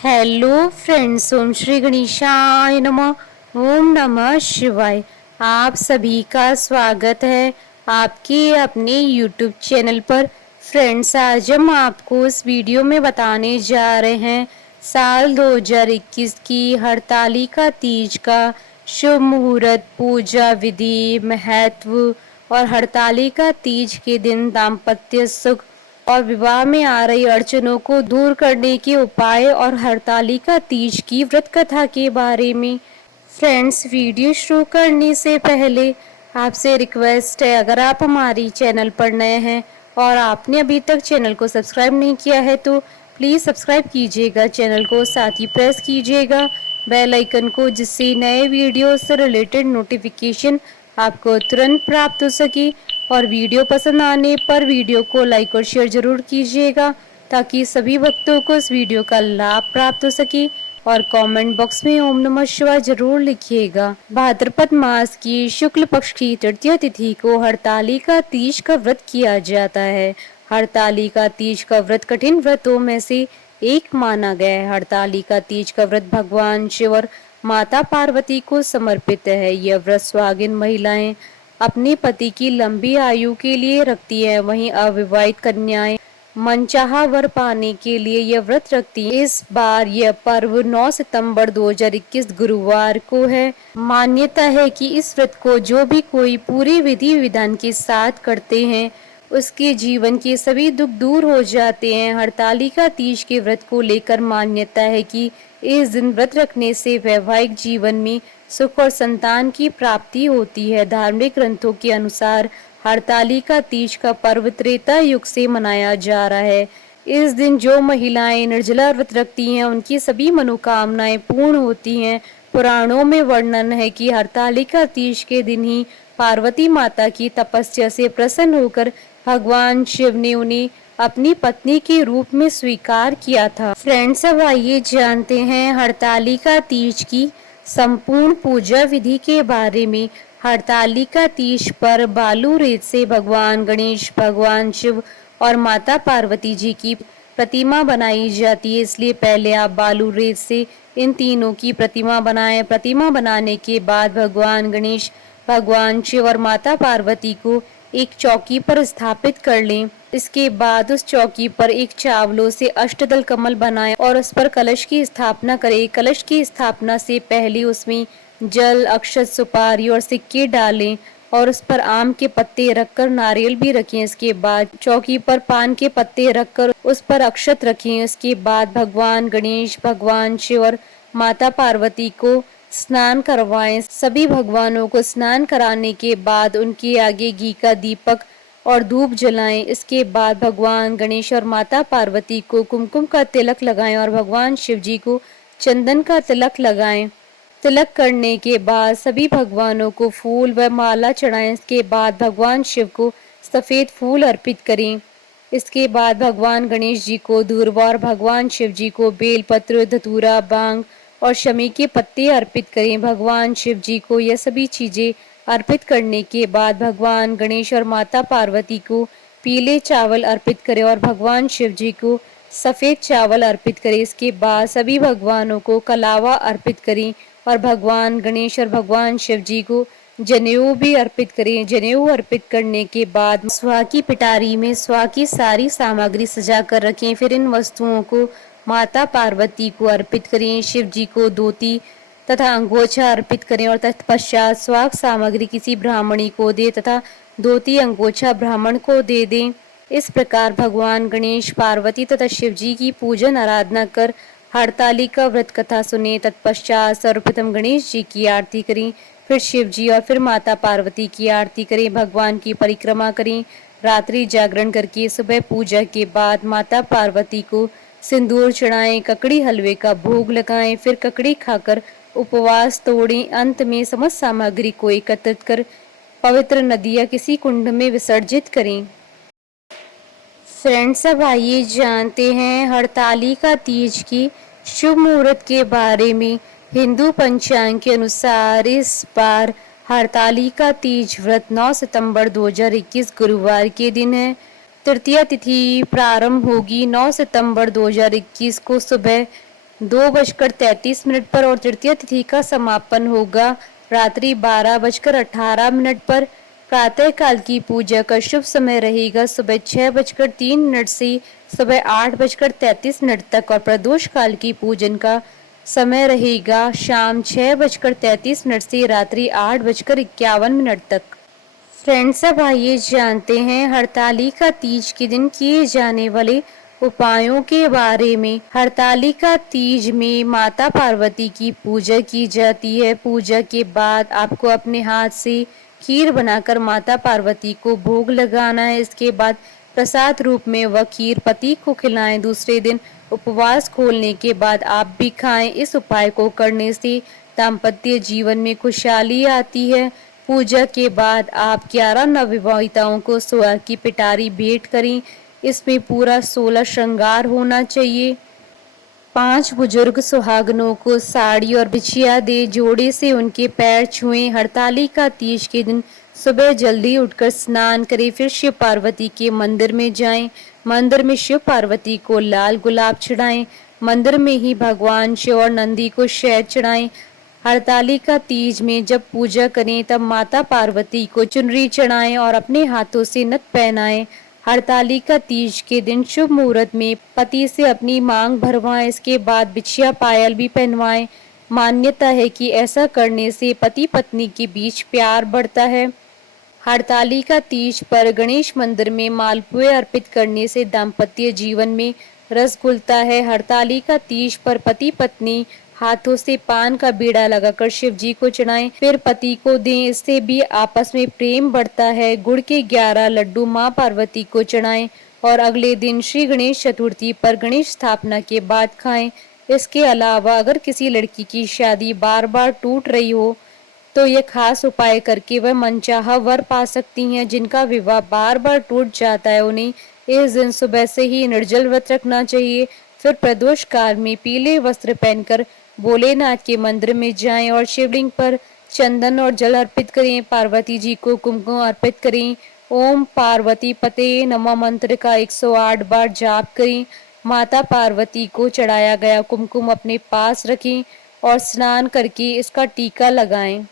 Hello friends, ओम श्री गणेशाय नमः। ओम नमः शिवाय। आप सभी का स्वागत है आपके अपने यूट्यूब चैनल पर। फ्रेंड्स, आज हम आपको इस वीडियो में बताने जा रहे हैं साल 2021 की हरतालिका तीज का शुभ मुहूर्त, पूजा विधि, महत्व और हरतालिका तीज के दिन दाम्पत्य सुख और विवाह में आ रही अड़चनों को दूर करने के उपाय और हरतालिका तीज की व्रत कथा के बारे में। फ्रेंड्स, वीडियो शुरू करने से पहले आपसे रिक्वेस्ट है, अगर आप हमारी चैनल पर नए हैं और आपने अभी तक चैनल को सब्सक्राइब नहीं किया है तो प्लीज़ सब्सक्राइब कीजिएगा चैनल को, साथ ही प्रेस कीजिएगा बेल आइकन को, जिससे नए वीडियो से रिलेटेड नोटिफिकेशन आपको तुरंत प्राप्त हो सके। और वीडियो पसंद आने पर वीडियो को लाइक और शेयर जरूर कीजिएगा ताकि सभी भक्तों को इस वीडियो का लाभ प्राप्त हो सके। और कमेंट बॉक्स में ओम नमः शिवाय जरूर लिखिएगा। भाद्रपद मास की शुक्ल पक्ष की तृतीय तिथि को हरतालिका तीज का व्रत किया जाता है। हरतालिका तीज का व्रत कठिन व्रतों में से एक माना गया है। हरतालिका तीज का व्रत भगवान शिव और माता पार्वती को समर्पित है। यह व्रत सुहागिन महिलाएं अपने पति की लंबी आयु के लिए रखती है। वहीं अविवाहित कन्याएं मनचाहा वर पाने के लिए यह व्रत रखती है। इस बार यह पर्व 9 सितंबर 2021 गुरुवार को है। मान्यता है कि इस व्रत को जो भी कोई पूरे विधि विधान के साथ करते हैं उसके जीवन के सभी दुख दूर हो जाते हैं। हरतालिका तीज के व्रत को लेकर मान्यता है कि इस दिन व्रत रखने से वैवाहिक जीवन में सुख और संतान की प्राप्ति होती है। धार्मिक ग्रंथों के अनुसार हरतालिका तीज का पर्व त्रेता युग से मनाया जा रहा है। इस दिन जो महिलाएं निर्जला व्रत रखती हैं उनकी सभी मनोकामनाएं पूर्ण होती हैं। पुराणों में वर्णन है कि हरतालिका तीज के दिन ही पार्वती माता की तपस्या से प्रसन्न होकर भगवान शिव ने उन्हें अपनी पत्नी के रूप में स्वीकार किया था। फ्रेंड्स, अब आइए जानते हैं हरतालिका तीज की संपूर्ण पूजा विधि के बारे में। हरतालिका तीज पर बालू रेत से भगवान गणेश, भगवान शिव और माता पार्वती जी की प्रतिमा बनाई जाती है। इसलिए पहले आप बालू रेत से इन तीनों की प्रतिमा बनाएं। प्रतिमा बनाने के बाद भगवान गणेश, भगवान शिव और माता पार्वती को एक चौकी पर स्थापित कर लें। इसके बाद उस चौकी पर एक चावलों से अष्टदल कमल बनाएं और उस पर कलश की स्थापना करें। कलश की स्थापना से पहले उसमें जल, अक्षत, सुपारी और सिक्के डालें और उस पर आम के पत्ते रखकर नारियल भी रखें। इसके बाद चौकी पर पान के पत्ते रखकर उस पर अक्षत रखें। इसके बाद भगवान गणेश, भगवान शिव और माता पार्वती को स्नान करवाएं। सभी भगवानों को स्नान कराने के बाद उनके आगे घी का दीपक और धूप जलाएं। इसके बाद भगवान गणेश और माता पार्वती को कुमकुम का तिलक लगाएं और भगवान शिव जी को चंदन का तिलक लगाएं। तिलक करने के बाद सभी भगवानों को फूल व माला चढ़ाएं। इसके बाद भगवान शिव को सफेद फूल अर्पित करें। इसके बाद भगवान गणेश जी को दूर्वा और भगवान शिव जी को बेलपत्र, धतूरा, बांग और शमी के पत्ते अर्पित करें। भगवान शिव जी को यह सभी चीजें अर्पित करने के बाद भगवान गणेश और माता पार्वती को पीले चावल अर्पित करें और भगवान शिव जी को सफेद चावल अर्पित करें। इसके बाद सभी भगवानों को कलावा अर्पित करें और भगवान गणेश और भगवान शिव जी को जनेऊ भी अर्पित करें। जनेऊ अर्पित करने के बाद स्वाहा की पिटारी में स्वाहा की सारी सामग्री सजा कर रखें। फिर इन वस्तुओं को माता पार्वती को अर्पित करें। शिव जी को धोती तथा अंगोछा अर्पित करें और तत्पश्चात स्वाग सामग्री किसी ब्राह्मणी को दे तथा धोती अंगोछा ब्राह्मण को दे दें। इस प्रकार भगवान गणेश, पार्वती तथा शिव जी की पूजन आराधना कर हरतालिका व्रत कथा सुने। तत्पश्चात सर्वप्रथम गणेश जी की आरती करें, फिर शिव जी और फिर माता पार्वती की आरती करें। भगवान की परिक्रमा करें। रात्रि जागरण करके सुबह पूजा के बाद माता पार्वती को सिंदूर चढ़ाएं, ककड़ी हलवे का भोग लगाएं, फिर ककड़ी खाकर उपवास तोड़ें। अंत में समस्त सामग्री को एकत्रित कर पवित्र नदी या किसी कुंड में विसर्जित करें। फ्रेंड्स, अब आइए जानते हैं हरतालिका तीज की शुभ मुहूर्त के बारे में। हिंदू पंचांग के अनुसार इस बार हरतालिका तीज व्रत 9 सितंबर 2021 गुरुवार के दिन है। तृतीया तिथि प्रारंभ होगी 9 सितंबर 2021 को सुबह 2:33 पर और तृतीय तिथि का समापन होगा रात्रि 12:18 पर। प्रातः काल की पूजा का शुभ समय रहेगा सुबह 6:03 से सुबह 8:33 तक और प्रदोष काल की पूजन का समय रहेगा शाम 6:33 से रात्रि 8:51 तक। फ्रेंड्स, अब आइए जानते हैं हरतालिका तीज के दिन किए जाने वाले उपायों के बारे में। हरतालिका तीज में माता पार्वती की पूजा की जाती है। पूजा के बाद आपको अपने हाथ से खीर बनाकर माता पार्वती को भोग लगाना है। इसके बाद प्रसाद रूप में वह खीर पति को खिलाएं। दूसरे दिन उपवास खोलने के बाद आप भी खाएं। इस उपाय को करने से दाम्पत्य जीवन में खुशहाली आती है। पूजा के बाद आप 11 नवविवाहिताओं को सुहाग की पिटारी भेंट करें। इसमें पूरा 16 श्रृंगार होना चाहिए। 5 बुजुर्ग सुहागनों को साड़ी और बिछिया दे, जोड़े से उनके पैर छुएं। हरतालिका तीज के दिन सुबह जल्दी उठकर स्नान करें, फिर शिव पार्वती के मंदिर में जाएं। मंदिर में शिव पार्वती को लाल गुलाब चढ़ाएं। मंदिर में ही भगवान शिव और नंदी को शहद चढ़ाएं। हरतालिका तीज में जब पूजा करें तब माता पार्वती को चुनरी चढ़ाएं और अपने हाथों से नथ पहनाएं। हरतालिका तीज के दिन शुभ मुहूर्त में पति से अपनी मांग भरवाएं। इसके बाद बिछिया पायल भी पहनवाएं। मान्यता है कि ऐसा करने से पति पत्नी के बीच प्यार बढ़ता है। हरतालिका तीज पर गणेश मंदिर में मालपुए अर्पित करने से दाम्पत्य जीवन में रस घुलता है। हरतालिका तीज पर पति पत्नी हाथों से पान का बीड़ा लगाकर शिव जी को चढ़ाएं, फिर पति को दें। इससे भी आपस में प्रेम बढ़ता है। गुड़ के 11 लड्डू मां पार्वती को चढ़ाएं और अगले दिन श्री गणेश चतुर्थी पर गणेश स्थापना के बाद खाएं। इसके अलावा अगर किसी लड़की की शादी बार बार टूट रही हो तो ये खास उपाय करके वह मनचाहा वर पा सकती हैं। जिनका विवाह बार बार टूट जाता है उन्हें इस दिन सुबह से ही निर्जल व्रत रखना चाहिए। फिर प्रदोष काल में पीले वस्त्र पहनकर भोलेनाथ के मंदिर में जाएं और शिवलिंग पर चंदन और जल अर्पित करें। पार्वती जी को कुमकुम अर्पित करें। ओम पार्वती पते नमः मंत्र का 108 बार जाप करें। माता पार्वती को चढ़ाया गया कुमकुम अपने पास रखें और स्नान करके इसका टीका लगाएं।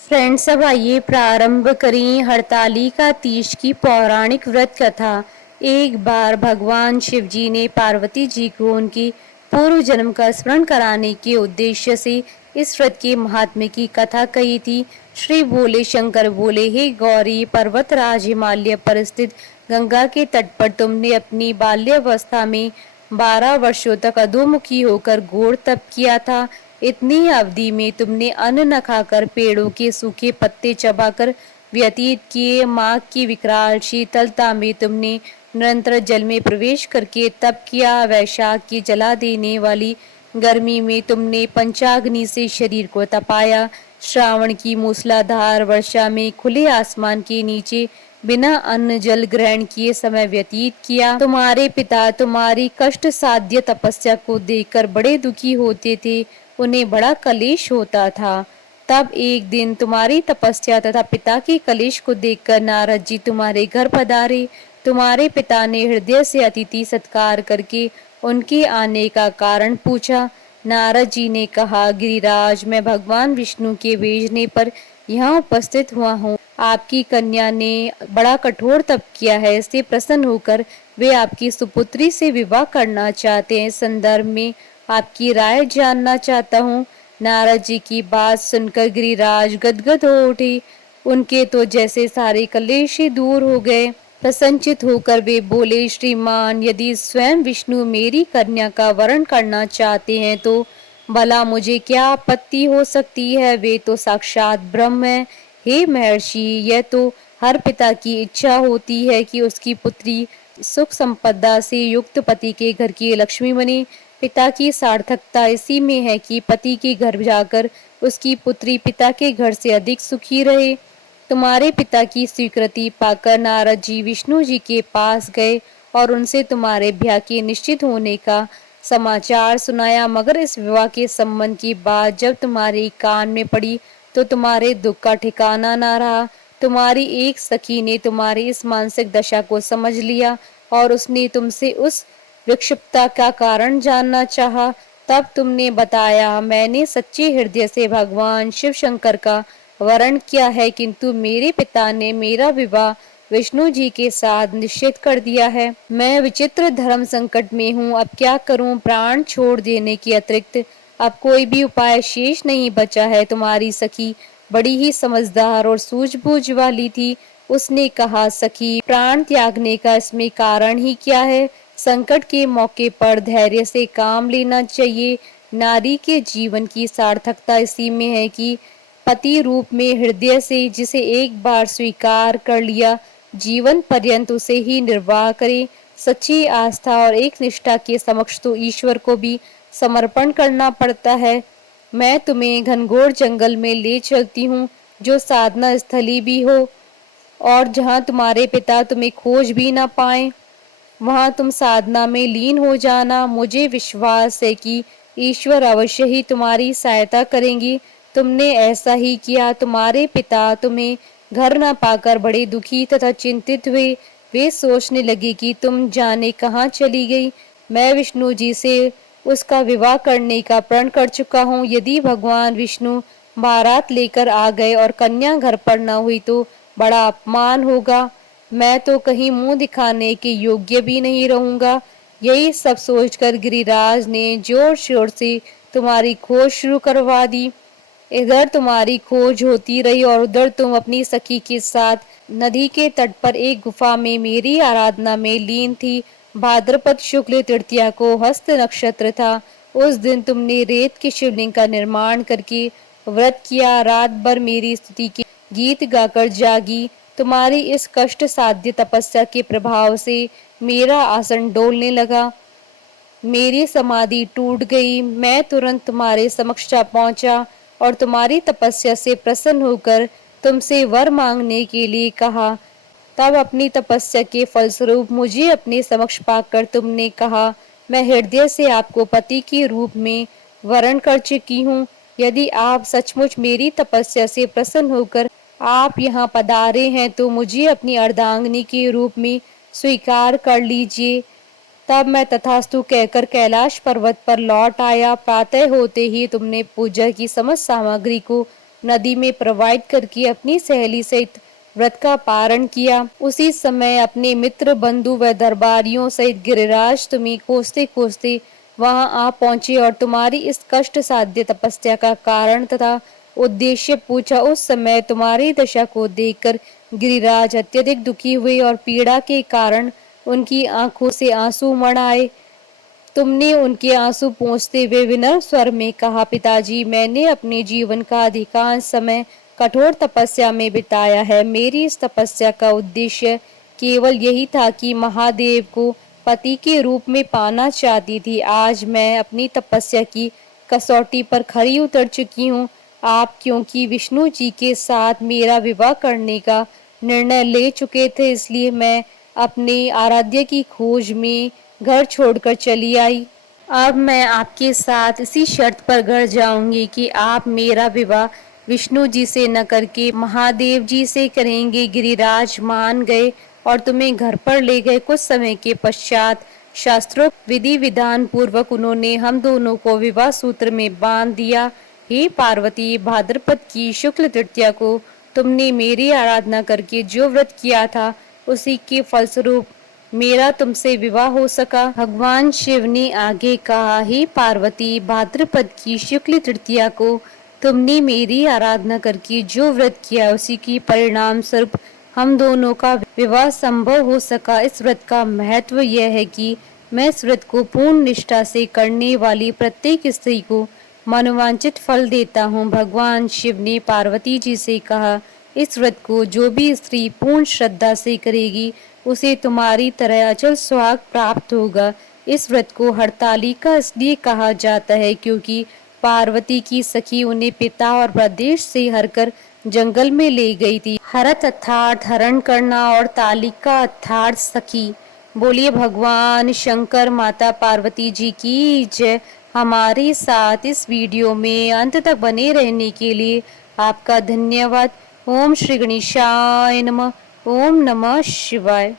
फ्रेंड्स, अब आइए प्रारंभ करें हरतालिका तीज की पौराणिक व्रत कथा। एक बार भगवान शिव जी ने पार्वती जी को उनकी पूर्व जन्म का स्मरण कराने के उद्देश्य से इस व्रत के महात्म्य की कथा कही थी। श्री भोले शंकर बोले, हे गौरी, पर्वतराज हिमालय पर स्थित गंगा के तट पर तुमने अपनी बाल्यावस्था में 12 वर्षों तक अधोमुखी होकर घोर तप किया था। इतनी अवधि में तुमने अन्न न खाकर पेड़ों के सूखे पत्ते चबाकर व्यतीत किए। माघ की विकराल शीतलता में तुमने निरंतर जल में प्रवेश करके तप किया। वैशाख की जला देने वाली गर्मी में तुमने पंचाग्नि से शरीर को तपाया। श्रावण की मूसलाधार वर्षा में खुले आसमान के नीचे बिना अन्न जल ग्रहण किए समय व्यतीत किया। तुम्हारे पिता तुम्हारी कष्ट साध्य तपस्या को देखकर बड़े दुखी होते थे। उन्हें बड़ा कलेश होता था। तब एक दिन तुम्हारी तपस्या तथा पिता की कलेश को देखकर नारद जी तुम्हारे घर पधारे। तुम्हारे पिता ने हृदय से अतिथि सत्कार करके उनके आने का कारण पूछा। नारद जी ने कहा, गिरिराज, मैं भगवान विष्णु के भेजने पर यहाँ उपस्थित हुआ हूँ। आपकी कन्या ने बड़ा कठोर तप किया है। इससे प्रसन्न होकर वे आपकी सुपुत्री से विवाह करना चाहते हैं। संदर्भ में आपकी राय जानना चाहता हूँ। नारद जी की बात सुनकर गिरिराज गदगद हो उठे। उनके तो जैसे सारे कलेश ही दूर हो गए। प्रसन्नचित होकर वे बोले, श्रीमान, यदि स्वयं विष्णु मेरी कन्या का वरण करना चाहते हैं तो भला मुझे क्या आपत्ति हो सकती है। वे तो साक्षात ब्रह्म है। हे महर्षि, यह तो हर पिता की इच्छा होती है कि उसकी पुत्री सुख संपदा से युक्त पति के घर की लक्ष्मी बने। पिता की सार्थकता इसी में है कि पति के घर जाकर उसकी पुत्री पिता के घर से अधिक सुखी रहे। तुम्हारे पिता की स्वीकृति पाकर नारद जी विष्णु जी के पास गए और उनसे तुम्हारे ब्याह के निश्चित होने का समाचार सुनाया। मगर इस विवाह के संबंध की बात जब तुम्हारे कान में पड़ी तो तुम्हारे दुख का ठिकाना ना रहा। तुम्हारी एक सखी ने तुम्हारी इस मानसिक दशा को समझ लिया और उसने तुमसे उस विक्षिप्तता का कारण जानना चाहा। तब तुमने बताया। मैंने सच्चे हृदय से भगवान शिव शंकर का वरण किया है, किंतु मेरे पिता ने मेरा विवाह विष्णु जी के साथ निश्चित कर दिया है। मैं विचित्र धर्म संकट में हूँ, अब क्या करूँ? प्राण छोड़ देने के अतिरिक्त अब कोई भी उपाय शेष नहीं बचा है। तुम्हारी सखी बड़ी ही समझदार और सूझबूझ वाली थी। उसने कहा, सखी, प्राण त्यागने का इसमें कारण ही क्या है? संकट के मौके पर धैर्य से काम लेना चाहिए। नारी के जीवन की सार्थकता इसी में है कि पति रूप में हृदय से जिसे एक बार स्वीकार कर लिया, जीवन पर्यंत उसे ही निर्वाह करे। सच्ची आस्था और एक निष्ठा के समक्ष तो ईश्वर को भी समर्पण करना पड़ता है। मैं तुम्हें घनघोर जंगल में ले चलती हूँ, जो साधना स्थली भी हो, और जहाँ तुम्हारे पिता तुम्हें खोज भी ना पाए, वहां तुम साधना में लीन हो जाना। मुझे विश्वास है कि ईश्वर अवश्य ही तुम्हारी सहायता करेंगी। तुमने ऐसा ही किया। तुम्हारे पिता तुम्हें घर न पाकर बड़े दुखी तथा चिंतित हुए। वे सोचने लगे कि तुम जाने कहाँ चली गई। मैं विष्णु जी से उसका विवाह करने का प्रण कर चुका हूँ। यदि भगवान विष्णु बारात लेकर आ गए और कन्या घर पर न हुई तो बड़ा अपमान होगा। मैं तो कहीं मुंह दिखाने के योग्य भी नहीं रहूंगा। यही सब सोचकर गिरिराज ने जोर शोर से तुम्हारी खोज शुरू करवा दी। इधर तुम्हारी खोज होती रही और उधर तुम अपनी सखी के साथ नदी के तट पर एक गुफा में मेरी आराधना में लीन थी। भाद्रपद शुक्ल तृतीया को हस्त नक्षत्र था। उस दिन तुमने रेत के शिवलिंग का निर्माण करके व्रत किया। रात भर मेरी स्तुति के गीत गाकर जागी। तुम्हारी इस कष्ट साध्य तपस्या के प्रभाव से मेरा आसन डोलने लगा। मेरी समाधि टूट गई। मैं तुरंत तुम्हारे समक्ष जा पहुंचा और तुम्हारी तपस्या से प्रसन्न होकर तुमसे वर मांगने के लिए कहा। तब अपनी तपस्या के फलस्वरूप मुझे अपने समक्ष पाकर तुमने कहा, मैं हृदय से आपको पति के रूप में वरण कर चुकी हूँ। यदि आप सचमुच मेरी तपस्या से प्रसन्न होकर आप यहाँ पधारे हैं तो मुझे अपनी अर्धांगिनी के रूप में स्वीकार कर लीजिए। तब मैं तथास्तु कहकर कैलाश पर्वत पर लौट आया। प्रातः होते ही तुमने पूजा की समस्त सामग्री को नदी में प्रवाहित करके अपनी सहेली सहित व्रत का पारण किया। उसी समय अपने मित्र, बंधु व दरबारियों सहित गिरिराज तुम्हें खोजते खोजते वहां आ पहुंचे और तुम्हारी इस कष्ट साध्य तपस्या का कारण तथा उद्देश्य पूछा। उस समय तुम्हारी दशा को देखकर गिरिराज अत्यधिक दुखी हुए और पीड़ा के कारण उनकी आंखों से आंसू मड़ आए। तुमने उनके आंसू पोंछते हुए विनम्र स्वर में कहा, पिताजी, मैंने अपने जीवन का अधिकांश समय कठोर तपस्या में बिताया है। मेरी इस तपस्या का उद्देश्य केवल यही था कि महादेव को पति के रूप में पाना चाहती थी। आज मैं अपनी तपस्या की कसौटी पर खरी उतर चुकी हूँ। आप क्योंकि विष्णु जी के साथ मेरा विवाह करने का निर्णय ले चुके थे, इसलिए मैं अपने आराध्य की खोज में घर छोड़कर चली आई। अब मैं आपके साथ इसी शर्त पर घर जाऊंगी कि आप मेरा विवाह विष्णु जी से न करके महादेव जी से करेंगे। गिरिराज मान गए और तुम्हें घर पर ले गए। कुछ समय के पश्चात शास्त्रोक्त विधि विधान पूर्वक उन्होंने हम दोनों को विवाह सूत्र में बांध दिया। हे पार्वती, भाद्रपद की शुक्ल तृतीया को तुमने मेरी आराधना करके जो व्रत किया था, उसी के फलस्वरूप मेरा तुमसे विवाह हो सका। भगवान शिव ने आगे कहा, हे पार्वती, भाद्रपद की शुक्ल तृतीया को तुमने मेरी आराधना करके जो व्रत किया, उसी की परिणाम स्वरूप हम दोनों का विवाह संभव हो सका। इस व्रत का महत्व यह है कि मैं इस व्रत को पूर्ण निष्ठा से करने वाली प्रत्येक स्त्री को मनोवांछित फल देता हूँ। भगवान शिव ने पार्वती जी से कहा, इस व्रत को जो भी स्त्री पूर्ण श्रद्धा से करेगी, उसे तुम्हारी तरह अचल सुहाग प्राप्त होगा। इस व्रत को हरतालिका इसलिए कहा जाता है क्योंकि पार्वती की सखी उन्हें पिता और प्रदेश से हरकर जंगल में ले गई थी। हरत अर्थात हरण करना और तालिका अर्थात सखी। बोलिए भगवान शंकर माता पार्वती जी की जय। हमारे साथ इस वीडियो में अंत तक बने रहने के लिए आपका धन्यवाद। ओम श्री गणेशाय नमः। ओम नमः शिवाय।